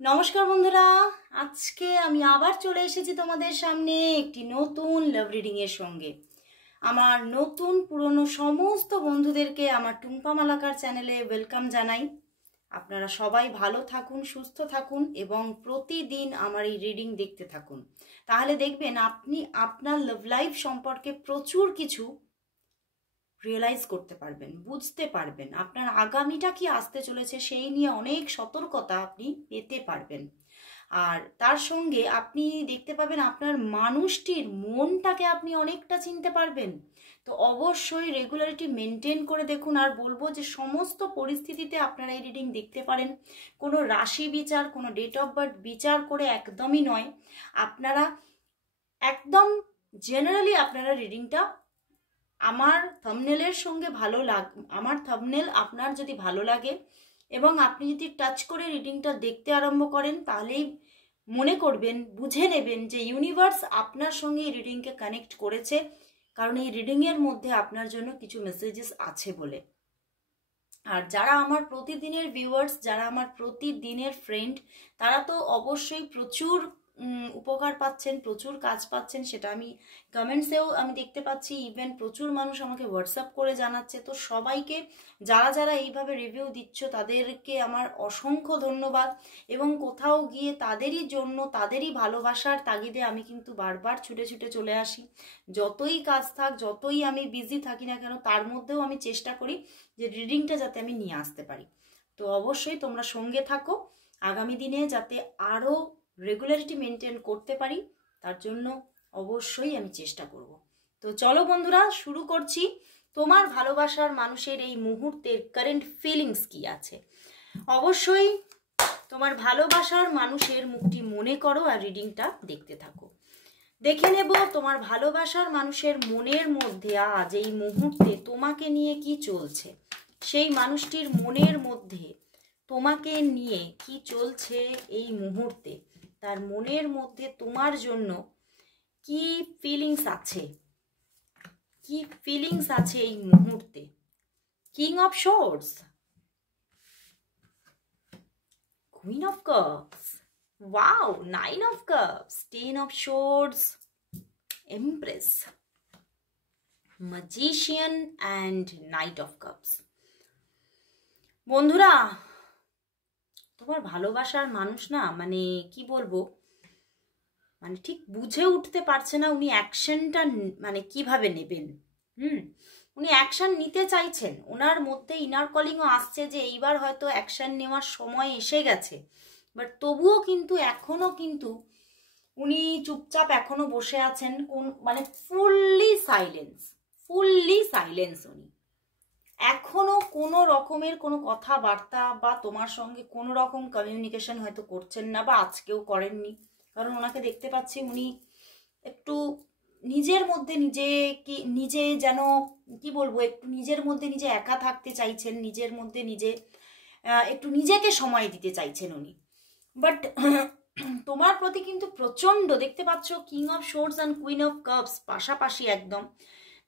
নমস্কার বন্ধুরা, আজকে আমি আবার চলে এসেছি তোমাদের সামনে একটি নতুন লাভ রিডিং এর সঙ্গে। আমার নতুন পুরনো সমস্ত বন্ধুদেরকে আমার টুম্পা মালাকার চ্যানেলে ওয়েলকাম জানাই। আপনারা সবাই ভালো থাকুন, সুস্থ থাকুন এবং প্রতিদিন আমার এই রিডিং দেখতে থাকুন। তাহলে দেখবেন আপনি আপনার লাভ লাইফ সম্পর্কে প্রচুর কিছু রিয়েলাইজ করতে পারবেন, বুঝতে পারবেন। আপনার আগামীটা কি আসতে চলেছে সেই নিয়ে অনেক সতর্কতা আপনি পেতে পারবেন। আর তার সঙ্গে আপনি দেখতে পাবেন আপনার মানুষটির মনটাকে আপনি অনেকটা চিনতে পারবেন। তো অবশ্যই রেগুলারিটি মেনটেন করে দেখুন। আর বলবো যে সমস্ত পরিস্থিতিতে আপনারা এই রিডিং দেখতে পারেন। কোনো রাশি বিচার, কোনো ডেট অফ বার্থ বিচার করে একদমই নয়। আপনারা একদম জেনারেলি আপনারা রিডিংটা আমার থাম্বনেলের সঙ্গে আমার থাম্বনেল আপনার যদি ভালো লাগে এবং আপনি যদি টাচ করে রিডিংটা দেখতে আরম্ভ করেন, তাহলেই মনে করবেন, বুঝে নেবেন যে ইউনিভার্স আপনার সঙ্গে এই রিডিংকে কানেক্ট করেছে, কারণ এই রিডিংয়ের মধ্যে আপনার জন্য কিছু মেসেজেস আছে বলে। আর যারা আমার প্রতিদিনের ভিউয়ার্স, যারা আমার প্রতিদিনের ফ্রেন্ড, তারা তো অবশ্যই প্রচুর উপকার পাচ্ছেন, প্রচুর কাজ পাচ্ছেন। সেটা আমি কমেন্টসেও আমি দেখতে পাচ্ছি। ইভেন প্রচুর মানুষ আমাকে হোয়াটসঅ্যাপ করে জানাচ্ছে। তো সবাইকে, যারা যারা এইভাবে রিভিউ দিচ্ছ, তাদেরকে আমার অসংখ্য ধন্যবাদ। এবং কোথাও গিয়ে তাদেরই জন্য, তাদেরই ভালোবাসার তাগিদে আমি কিন্তু বারবার ছুটে ছুটে চলে আসি। যতই কাজ থাক, যতই আমি বিজি থাকি না কেন, তার মধ্যেও আমি চেষ্টা করি যে রিডিংটা যাতে আমি নিয়ে আসতে পারি। তো অবশ্যই তোমরা সঙ্গে থাকো, আগামী দিনে যাতে আরও রেগুলারিটি মেনটেন করতে পারি, তার জন্য অবশ্যই আমি চেষ্টা করব। তো চলো বন্ধুরা, শুরু করছি। তোমার ভালোবাসার মানুষের এই মুহূর্তের কারেন্ট ফিলিংস কি আছে? অবশ্যই তোমার ভালোবাসার মানুষের মুখটি মনে করো আর রিডিংটা দেখতে থাকো। দেখে নেব তোমার ভালোবাসার মানুষের মনের মধ্যে আজ এই মুহূর্তে তোমাকে নিয়ে কি চলছে। সেই মানুষটির মনের মধ্যে তোমাকে নিয়ে কি চলছে এই মুহূর্তে, তার মনের মধ্যে তোমার জন্য কি ফিলিংস আছে, কি ফিলিংস আছে এই মুহূর্তে। King of swords, queen of cups, wow, nine of cups, ten of swords, empress, magician and night of cups. বন্ধুরা, তোমার ভালোবাসার মানুষ না, মানে কি বলবো, মানে ঠিক বুঝে উঠতে পারছে না উনি অ্যাকশনটা মানে কিভাবে নেবেন। উনি অ্যাকশন নিতে চাইছেন, ওনার মধ্যে ইনার কলিংও আসছে যে এইবার হয়তো অ্যাকশন নেওয়ার সময় এসে গেছে। বাট তবুও কিন্তু এখনো কিন্তু উনি চুপচাপ এখনো বসে আছেন, কোন মানে ফুললি সাইলেন্স। উনি এখনো কোনো রকমের কোনো কথাবার্তা বা তোমার সঙ্গে কোনো রকম কমিউনিকেশন হয়তো করছেন না, বা আজকেও করেননি। কারণ ওনাকে দেখতে পাচ্ছি উনি একটু নিজের মধ্যে নিজে যেন কি বলবো, একটু নিজের মধ্যে নিজে একা থাকতে চাইছেন, নিজের মধ্যে নিজে একটু নিজেকে সময় দিতে চাইছেন উনি। বাট তোমার প্রতি কিন্তু প্রচন্ড, দেখতে পাচ্ছ king of swords and queen of cups পাশাপাশি একদম।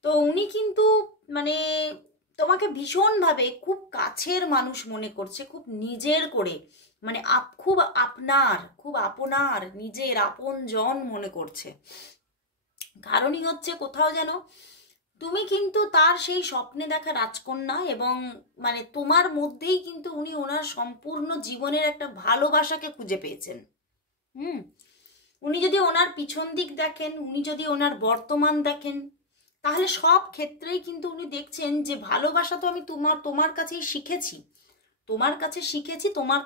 তো উনি কিন্তু মানে তোমাকে ভীষণভাবে খুব কাছের মানুষ মনে করছে, খুব নিজের করে, মানে খুব আপনার নিজের আপন জন মনে করছে। কারণই হচ্ছে কোথাও যেন তুমি কিন্তু তার সেই স্বপ্নে দেখা রাজকন্যা, এবং মানে তোমার মধ্যেই কিন্তু উনি ওনার সম্পূর্ণ জীবনের একটা ভালোবাসাকে খুঁজে পেয়েছেন। উনি যদি ওনার পিছন দিক দেখেন, উনি যদি ওনার বর্তমান দেখেন, তাহলে সব ক্ষেত্রেই কিন্তু উনি দেখছেন যে ভালোবাসা তো আমি তোমার কাছেই শিখেছি, তোমার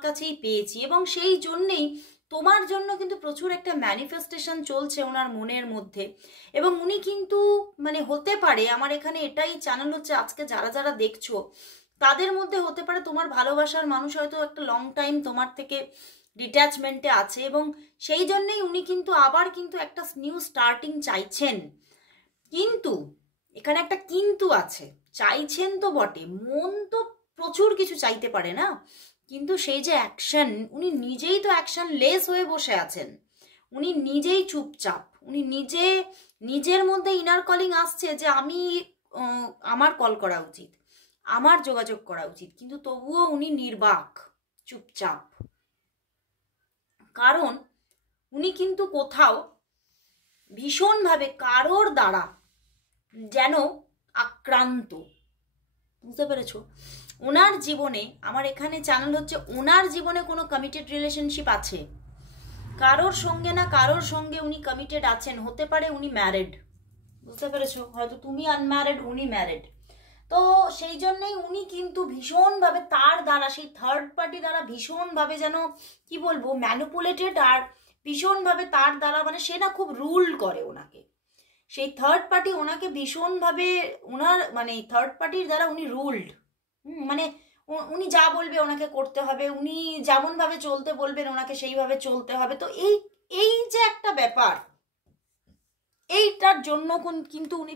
কাছেই পেয়েছি, এবং সেই জন্যেই তোমার জন্য কিন্তু প্রচুর একটা ম্যানিফেস্টেশন চলছে ওনার মনের মধ্যে। এবং উনি কিন্তু মানে হতে পারে, আমার এখানে এটাই চ্যানেল হচ্ছে, আজকে যারা যারা দেখছো তাদের মধ্যে হতে পারে তোমার ভালোবাসার মানুষ হয়তো একটা লং টাইম তোমার থেকে ডিট্যাচমেন্টে আছে, এবং সেই জন্যেই উনি কিন্তু আবার কিন্তু একটা নিউ স্টার্টিং চাইছেন। কিন্তু এখানে একটা কিন্তু আছে, চাইছেন তো বটে, মন তো প্রচুর কিছু চাইতে পারে না, কিন্তু সেই যে অ্যাকশন, উনি নিজেই তো অ্যাকশন লেস হয়ে বসে আছেন, উনি নিজেই চুপচাপ, উনি নিজের মধ্যে ইনার কলিং আসছে যে আমার কল করা উচিত, আমার যোগাযোগ করা উচিত, কিন্তু তবুও উনি নির্বাক, চুপচাপ। কারণ উনি কিন্তু কোথাও ভীষণভাবে কারোর দ্বারা যেন আক্রান্ত, বুঝতে পেরেছো? ওনার জীবনে, আমার এখানে চ্যানেল হচ্ছে ওনার জীবনে কোনো কমিটেড রিলেশনশিপ আছে, কারোর সঙ্গে না কারোর সঙ্গে উনি কমিটেড আছেন। হতে পারে উনি ম্যারিড, বুঝতে পেরেছো? হয়তো তুমি আনম্যারিড, উনি ম্যারিড। তো সেই জন্যই উনি কিন্তু ভীষণভাবে তার দ্বারা, সেই থার্ড পার্টি দ্বারা ভীষণভাবে যেন কি বলবো ম্যানিপুলেটেড, আর ভীষণভাবে তার দ্বারা মানে সে না খুব রুল করে ওনাকে। সেই থার্ড পার্টি ওনাকে ভীষণভাবে, ওনার মানে থার্ড পার্টির দ্বারা উনি রুলড। মানে উনি যা বলবে ওনাকে করতে হবে, উনি যেমনভাবে চলতে বলবেন ওনাকে সেইভাবে চলতে হবে। তো এই এই যে একটা ব্যাপার, এইটার জন্য কিন্তু উনি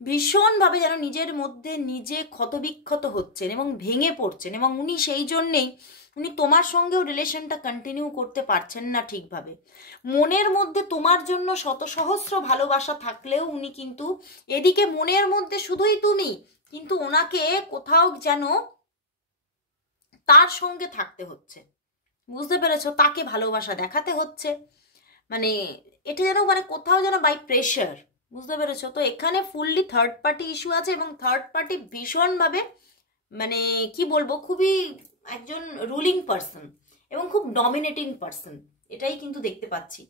ভীষণভাবে যেন নিজের মধ্যে নিজে ক্ষতবিক্ষত হচ্ছেন এবং ভেঙে পড়ছেন, এবং উনি সেই জন্যেই উনি তোমার সঙ্গেও রিলেশনটা কন্টিনিউ করতে পারছেন না ঠিকভাবে। মনের মধ্যে তোমার জন্য শত সহস্র ভালোবাসা থাকলেও উনি কিন্তু এদিকে মনের মধ্যে শুধুই তুমি, কিন্তু ওনাকে কোথাও যেন তার সঙ্গে থাকতে হচ্ছে, বুঝতে পেরেছো? তাকে ভালোবাসা দেখাতে হচ্ছে, মানে এটা যেন মানে কোথাও যেন বাই প্রেশার, বুঝতে পেরেছো? তো এখানে ফুললি থার্ড পার্টি ইস্যু আছে, এবং থার্ড পার্টি ভীষণভাবে মানে কি বলবো খুবই একজন রুলিং পার্সন এবং খুব ডমিনেটিং পার্সন, এটাই কিন্তু দেখতে পাচ্ছি।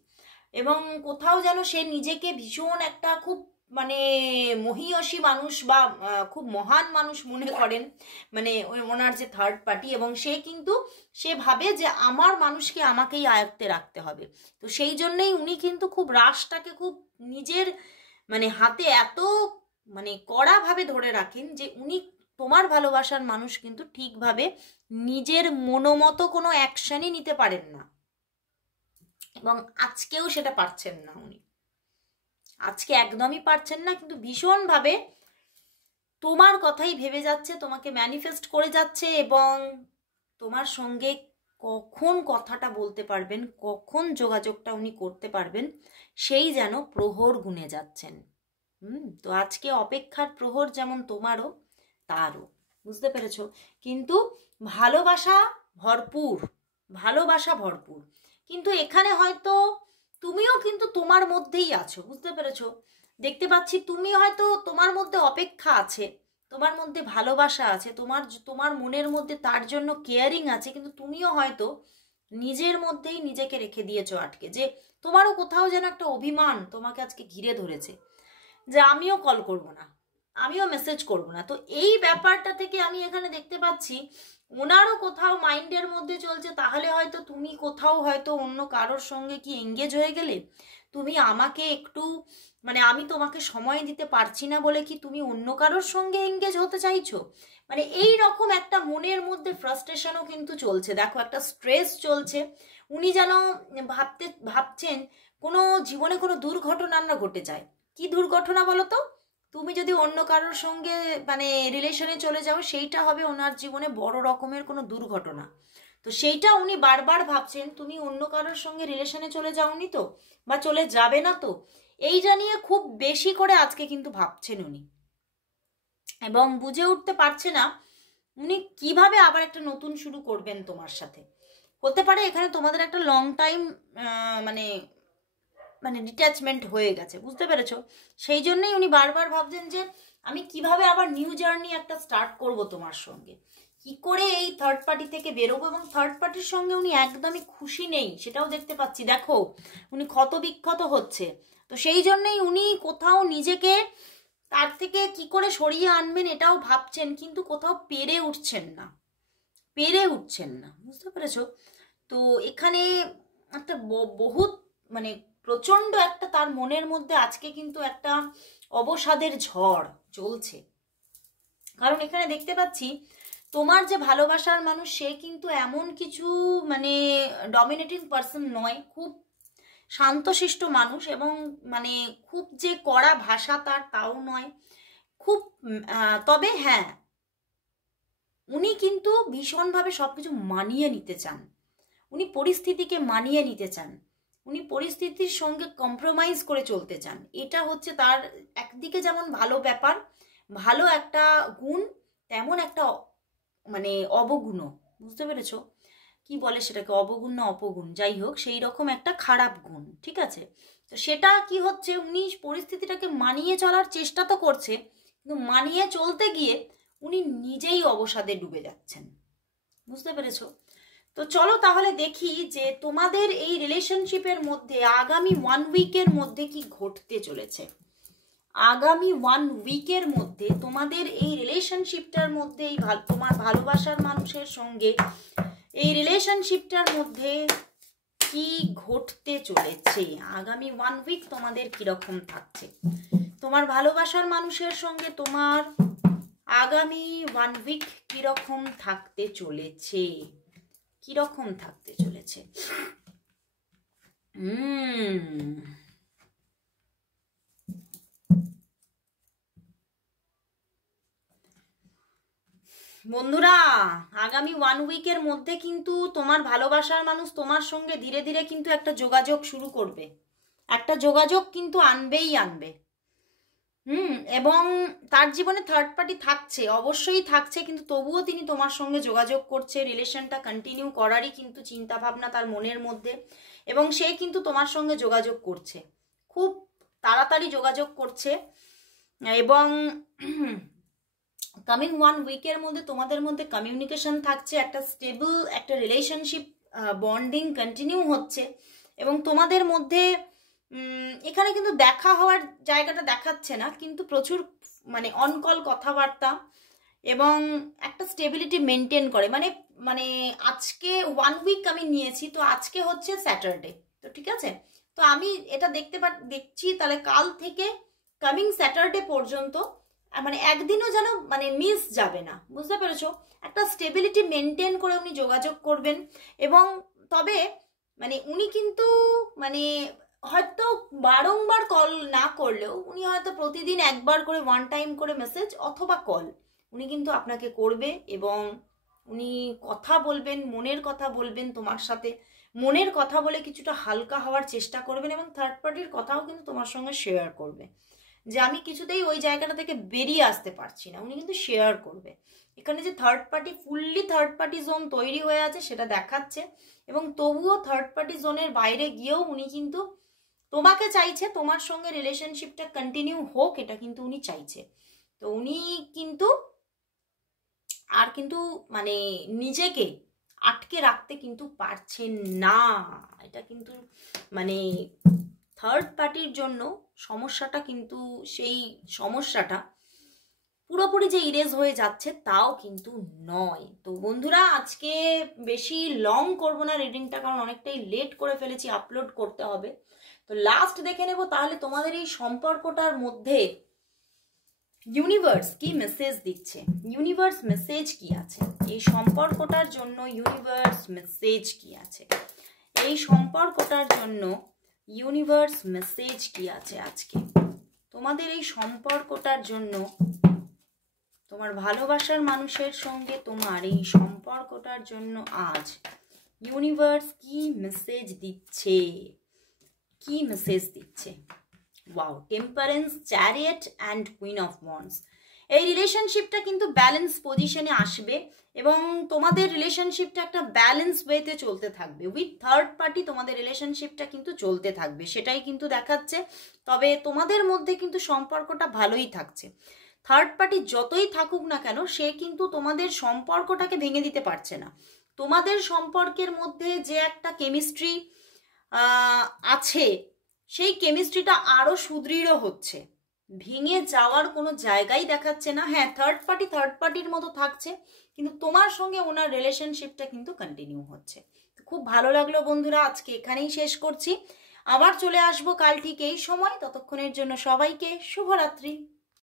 এবং কোথাও যেন সে নিজেকে ভীষণ একটা খুব মানে মহিয়সী মানুষ বা খুব মহান মানুষ মনে করেন, মানে ওনার যে থার্ড পার্টি, এবং সে কিন্তু সে ভাবে যে আমার মানুষকে আমাকেই আয়ত্তে রাখতে হবে। তো সেই জন্যই উনি কিন্তু খুব রাশটাকে খুব নিজের মানে হাতে এত মানে কড়াভাবে ধরে রাখেন যে উনি তোমার ভালোবাসার মানুষ কিন্তু ঠিকভাবে নিজের মনোমতো কোনো অ্যাকশনই নিতে পারেন না, এবং আজকেও সেটা পারছেন না উনি, আজকে একদমই পারছেন না। কিন্তু ভীষণভাবে তোমার কথাই ভেবে যাচ্ছে, তোমাকে ম্যানিফেস্ট করে যাচ্ছে, এবং তোমার সঙ্গে কখন কথাটা বলতে পারবেন, কখন যোগাযোগটা উনি করতে পারবেন, সেই যেন প্রহর গুনে যাচ্ছেন। তো আজকে অপেক্ষার প্রহর যেমন তোমারও তারও, বুঝতে পেরেছ? কিন্তু ভালোবাসা ভরপুর, ভালোবাসা ভরপুর, কিন্তু এখানে হয়তো তুমিও কিন্তু তোমার মধ্যেই আছো, বুঝতে পেরেছো? দেখতে পাচ্ছি তুমি হয়তো তোমার মধ্যে অপেক্ষা আছে, তোমার মধ্যে ভালোবাসা আছে, তোমার মনের মধ্যে তার জন্য কেয়ারিং আছে, কিন্তু তুমিও হয়তো নিজের মধ্যেই নিজেকে রেখে দিয়েছো আটকে, যে তোমারও কোথাও যেন একটা অভিমান তোমাকে আজকে ঘিরে ধরেছে, যে আমিও কল করব না, আমিও মেসেজ করব না। তো এই ব্যাপারটা থেকে আমি এখানে দেখতে পাচ্ছি ওনারও কোথাও মাইন্ডের মধ্যে চলছে, তাহলে হয়তো তুমি কোথাও হয়তো অন্য কারোর সঙ্গে কি এঙ্গেজ হয়ে গেলে, তুমি আমাকে একটু মানে আমি তোমাকে সময় দিতে পারছি না বলে কি তুমি অন্য কারোর সঙ্গে এঙ্গেজ হতে চাইছো? মানে এই রকম একটা মনের মধ্যে ফ্রাস্ট্রেশনও কিন্তু চলছে, দেখো একটা স্ট্রেস চলছে। উনি যেন ভাবছেন কোনো জীবনে কোনো দুর্ঘটনা না ঘটে যায়। কি দুর্ঘটনা বলো তো? তুমি যদি অন্য কারোর সঙ্গে মানে রিলেশনে চলে যাও, সেইটা হবে ওনার জীবনে বড় রকমের কোনো দুর্ঘটনা। তো সেইটা উনি বারবার ভাবছেন, তুমি অন্য কারোর সঙ্গে রিলেশনে চলে যাওনি তো, বা চলে যাবে না তো, এইটা নিয়ে খুব বেশি করে আজকে কিন্তু ভাবছেন উনি, এবং বুঝে উঠতে পারছে না উনি কিভাবে আবার একটা নতুন শুরু করবেন তোমার সাথে। হতে পারে এখানে তোমাদের একটা লং টাইম মানে মানে ডিট্যাচমেন্ট হয়ে গেছে, বুঝতে পেরেছো? সেই জন্যই উনি বারবার ভাবছেন যে আমি কিভাবে আবার নিউ জার্নি একটা স্টার্ট করব তোমার সঙ্গে, কি করে এই থার্ড পার্টি থেকে বেরোবো। এবং থার্ড পার্টির সঙ্গে উনি একদমই খুশি নেই, সেটাও দেখতে পাচ্ছি, দেখো উনি ক্ষত বিক্ষত হচ্ছে। তো সেই জন্যই উনি কোথাও নিজেকে তার থেকে কি করে সরিয়ে আনবেন এটাও ভাবছেন, কিন্তু কোথাও পেরে উঠছেন না, বুঝতে পেরেছো? তো এখানে একটা বহুত মানে প্রচন্ড একটা তার মনের মধ্যে আজকে কিন্তু একটা অবসাদের ঝড় চলছে। কারণ এখানে দেখতে পাচ্ছি তোমার যে ভালোবাসার মানুষ সে কিন্তু এমন কিছু মানে ডমিনেটিং পার্সন নয়, খুব শান্তশিষ্ট মানুষ, এবং মানে খুব যে কড়া ভাষা তাও নয় খুব, তবে হ্যাঁ উনি কিন্তু ভীষণভাবে সবকিছু মানিয়ে নিতে চান, উনি পরিস্থিতিকে মানিয়ে নিতে চান, উনি পরিস্থিতির সঙ্গে কম্প্রোমাইজ করে চলতে চান। এটা হচ্ছে তার একদিকে যেমন ভালো ব্যাপার, ভালো একটা গুণ, তেমন একটা মানে অবগুণ, বুঝতে পেরেছো? কি বলে সেটাকে, অবগুণ না অপগুণ, যাই হোক সেই রকম একটা খারাপ গুণ, ঠিক আছে। তো সেটা কি হচ্ছে, উনি পরিস্থিতিটাকে মানিয়ে চলার চেষ্টা তো করছে, কিন্তু মানিয়ে চলতে গিয়ে উনি নিজেই অবসাদে ডুবে যাচ্ছেন, বুঝতে পেরেছো? তো চলো তাহলে দেখি যে তোমাদের এই রিলেশনশিপের মধ্যে আগামী 1 উইকের মধ্যে কি ঘটতে চলেছে। আগামী 1 উইকের মধ্যে তোমাদের এই রিলেশনশিপটার মধ্যে তোমার ভালোবাসার মানুষের সঙ্গে এই রিলেশনশিপটার মধ্যে কি ঘটতে চলেছে। আগামী 1 উইক তোমাদের কিরকম থাকছে, তোমার ভালোবাসার মানুষের সঙ্গে তোমার আগামী 1 উইক কিরকম থাকতে চলেছে, কিরকম থাকতে চলেছে। বন্ধুরা, আগামী 1 উইকের মধ্যে কিন্তু তোমার ভালোবাসার মানুষ তোমার সঙ্গে ধীরে ধীরে কিন্তু একটা যোগাযোগ শুরু করবে, একটা যোগাযোগ কিন্তু আনবেই আনবে। এবং তার জীবনে থার্ড পার্টি থাকছে, অবশ্যই থাকছে, কিন্তু তবুও তিনি তোমার সঙ্গে যোগাযোগ করছে, রিলেশনটা কন্টিনিউ করারই কিন্তু চিন্তা ভাবনা তার মনের মধ্যে, এবং সে কিন্তু তোমার সঙ্গে যোগাযোগ করছে, খুব তাড়াতাড়ি যোগাযোগ করছে। এবং কামিং 1 উইকের মধ্যে তোমাদের মধ্যে কমিউনিকেশন থাকছে, একটা স্টেবল একটা রিলেশনশিপ বন্ডিং কন্টিনিউ হচ্ছে, এবং তোমাদের মধ্যে এখানে কিন্তু দেখা হওয়ার জায়গাটা দেখাচ্ছে না, কিন্তু প্রচুর মানে অনকল কথাবার্তা এবং একটা স্টেবিলিটি মেনটেন করে। মানে মানে আজকে 1 উইক আমি নিয়েছি, তো আজকে হচ্ছে স্যাটারডে, তো ঠিক আছে, তো আমি এটা দেখছি তাহলে কাল থেকে কামিং স্যাটারডে পর্যন্ত মানে একদিনও যেন মানে মিস যাবে না, বুঝতে পেরেছো? একটা স্টেবিলিটি মেনটেন করে উনি যোগাযোগ করবেন, এবং তবে মানে উনি কিন্তু মানে হয়তো বারংবার কল না করলেও উনি হয়তো প্রতিদিন একবার করে 1 টাইম করে মেসেজ অথবা কল উনি কিন্তু আপনাকে করবে, এবং উনি কথা বলবেন, মনের কথা বলবেন তোমার সাথে, মনের কথা বলে কিছুটা হালকা হওয়ার চেষ্টা করবেন, এবং থার্ড পার্টির কথাও কিন্তু তোমার সঙ্গে শেয়ার করবে যে আমি কিছুতেই ওই জায়গাটা থেকে বেরিয়ে আসতে পারছি না, উনি কিন্তু শেয়ার করবে। এখানে যে third party fully third party zone তৈরি হয়ে আছে সেটা দেখাচ্ছে, এবং তবুও থার্ড পার্টি জোনের বাইরে গিয়েও উনি কিন্তু তোমাকে চাইছে, তোমার সঙ্গে রিলেশনশিপটা কন্টিনিউ হোক, এটা কিন্তু উনি চাইছে। তো উনি কিন্তু আর কিন্তু মানে নিজেকে আটকে রাখতে কিন্তু পারছেন না, এটা কিন্তু মানে থার্ড পার্টির জন্য সমস্যাটা কিন্তু সেই সমস্যাটা পুরোপুরি যে ইরেজ হয়ে যাচ্ছে তাও কিন্তু নয়। তো বন্ধুরা, আজকে বেশি লং করব না রিডিংটা, কারণ অনেকটাই লেট করে ফেলেছি, আপলোড করতে হবে। তো লাস্ট দেখে নেব তাহলে তোমাদের এই সম্পর্কটার মধ্যে ইউনিভার্স কি মেসেজ দিচ্ছে, ইউনিভার্স মেসেজ কি আছে এই সম্পর্কটার জন্য, ইউনিভার্স মেসেজ কি আছে এই সম্পর্কটার জন্য, ইউনিভার্স মেসেজ কি আছে আজকে তোমাদের এই সম্পর্কটার জন্য, তোমার ভালোবাসার মানুষের সঙ্গে তোমার এই সম্পর্কটার জন্য আজ ইউনিভার্স কি মেসেজ দিচ্ছে, কি মেসেজ দিচ্ছে। Wow, temperance, chariot and queen of wands. এই রিলেশনশিপটা কিন্তু ব্যালেন্স পজিশনে আসবে, এবং তোমাদের রিলেশনশিপটা একটা ব্যালেন্স ওয়েতে চলতে থাকবে। উইথ থার্ড পার্টি তোমাদের রিলেশনশিপটা কিন্তু চলতে থাকবে, সেটাই কিন্তু দেখাচ্ছে। তবে তোমাদের মধ্যে কিন্তু সম্পর্কটা ভালোই থাকছে, থার্ড পার্টি যতই থাকুক না কেন সে কিন্তু তোমাদের সম্পর্কটাকে ভেঙে দিতে পারছে না। তোমাদের সম্পর্কের মধ্যে যে একটা কেমিস্ট্রি আছে, সেই কেমিস্ট্রিটা আরো সুদৃঢ় হচ্ছে, ভেঙে যাওয়ার কোনো জায়গাই দেখাচ্ছে না। হ্যাঁ, থার্ড পার্টির মতো থাকছে, কিন্তু তোমার সঙ্গে ওনার রিলেশনশিপটা কিন্তু কন্টিনিউ হচ্ছে। খুব ভালো লাগলো বন্ধুরা, আজকে এখানেই শেষ করছি, আবার চলে আসবো কাল ঠিক এই সময়। ততক্ষণের জন্য সবাইকে শুভরাত্রি।